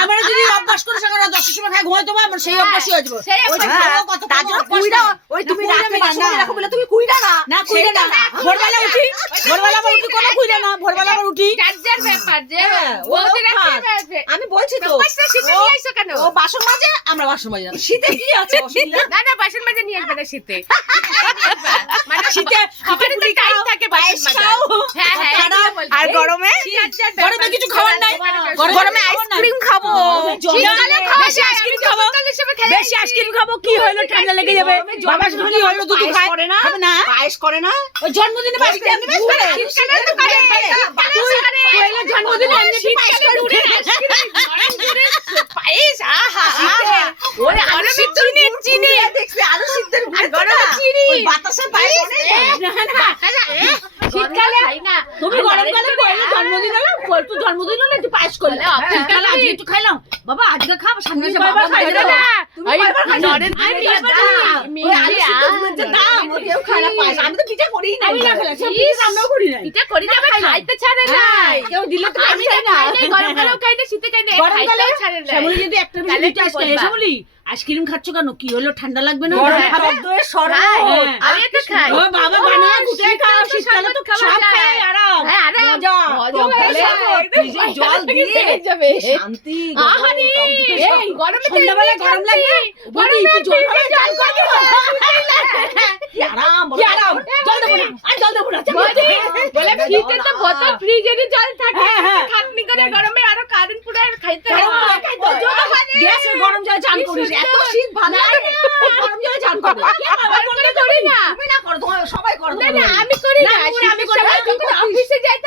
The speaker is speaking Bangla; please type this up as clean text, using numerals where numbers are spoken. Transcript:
আমরা যদি অভ্যাস করে সকালে 10টার সময় খাই ঘুমাইতে পারবো সেই অভ্যাসই হয়ে যাবে। তার জন্য কুইরা ওই তুমি রাতে বাসন রাখো বলে তুমি কুইরা না কুইরা না ভোরবেলা উঠি কোনো কুইরা না ভোরবেলা আবার উঠি ব্যাপার যে বলতে রাখতে আমি বলছি তো শীতে নিয়ে আইছো কেন? ও বাসন মাজে আমরা বাসন মাজি না শীতে কি আছে অসুবিধা না না বাসন মাজা নিয়ে আসবে না শীতে। মানে শীতে আমাদের তো টাইম থাকে বাসন মাজা। হ্যাঁ হ্যাঁ আর গরমে গরমে কিছু খাবার নাই গরমে আইসক্রিম খাবো শীতকালে বেশি আইসক্রিম খাবো বেশি আইসক্রিম খাবো কি হলো ঠান্ডা লেগে যাবে বাবা শুধু কি হলো দুধ খায় করে না খাবে না পায়েস করে না ওই জন্মদিনে পায়েস করে বেশ করে শীতকালে তো করে তুই এলে জন্মদিনে এমনি পায়েস করে দূরে আইসক্রিম দূরে পায়েস আহা ওরে আলু সিদ্ধ নিয়ে চিনি দেখছি আলু সিদ্ধের গরমে চিনি ওই বাতাসে পায়েস শীতকালে খাই না তুমি গরমকালে বললে জন্মদিন হলো তুই জন্মদিন হলো একটু পায়েস করলে শীতকালে আজকে একটু খাইলাম বাবা আজকে খাবো সামনে এসে বাবা খাইবে না আমি তো পিঠা করি না আমি না খেলাম সব কিছু আমরাও করি না পিঠা করি না খাইতে ছাড়ে না কেউ দিলে তো আমি না খাই না গরমকালেও খাই না শীতে খাই না খাইতেও ছাড়ে না শ্যামলী যদি একটা বেশি দুটো আইসক্রিম শ্যামলী আইসক্রিম খাচ্ছ কেন কি হলো ঠান্ডা লাগবে না আমি তো খাই ও বাবা বানায় গুটে খাও শীতকালে তো সব খাই আরাম হ্যাঁ আরে মজা জল দিয়ে যাবে শান্তি আহারে এই গরমে সন্ধ্যাবেলা গরম লাগে বলি একটু জল হবে জল করবে কি আরাম কি আরাম জল দেবো না আর জল দেবো না বলে শীতে তো বোতল ফ্রিজেরই জল থাকে হ্যাঁ, হ্যাঁ। খাটনি করে গরমে আরো কারেন্ট পুরো খাইতে গ্যাসের গরম জল চান করিস এত শীত ভালো লাগে গরম জলে চান করবে করি না তুমি না করো তোমার সবাই করো না আমি করি না আমি করি না। অফিসে যাই